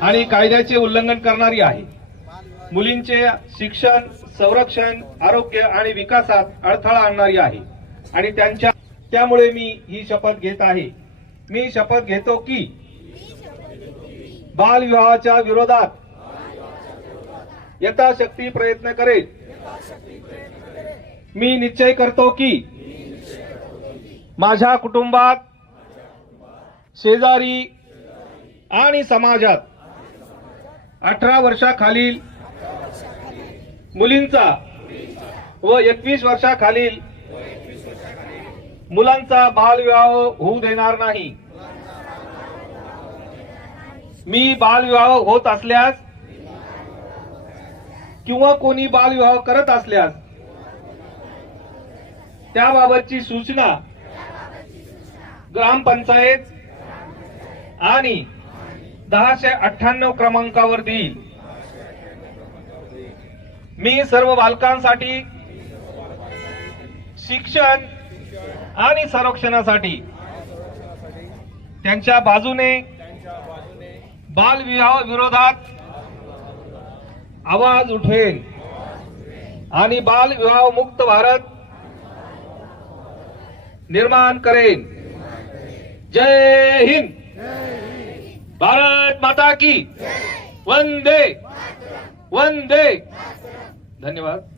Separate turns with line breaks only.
आणि कायद्याचे उल्लंघन करणारी आहे. मुलींचे शिक्षण संरक्षण आरोग्य आणि विकासात अडथळा आणणारी आहे. आणि त्यांच्या त्यामुळे मी ही शपथ घेत आहे. मी शपथ घेतो की बालविवाहाच्या विरोधात यथाशक्ती प्रयत्न करेल. मी निश्चय करतो की माझ्या कुटुंबात शेजारी आणि समाजात अठरा वर्षाखालील मुलींचा व एकवीस वर्षाखालील मुलांचा बालविवाह होऊ देणार नाही. मी बालविवाह होत असल्यास किंवा कोणी बालविवाह करत असल्यास त्याबाबतची सूचना ग्रामपंचायत आणि दहाशे अठ्ठ्याण्णव क्रमांकावर देईल मी सर्व बालकांसाठी शिक्षण आणि संरक्षणासाठी त्यांच्या बाजूने बालविवाह विरोधात आवाज उठवेल आणि बालविवाह मुक्त भारत निर्माण करेन. जय हिंद. भारत माता की। वंदे। वंदे। धन्यवाद।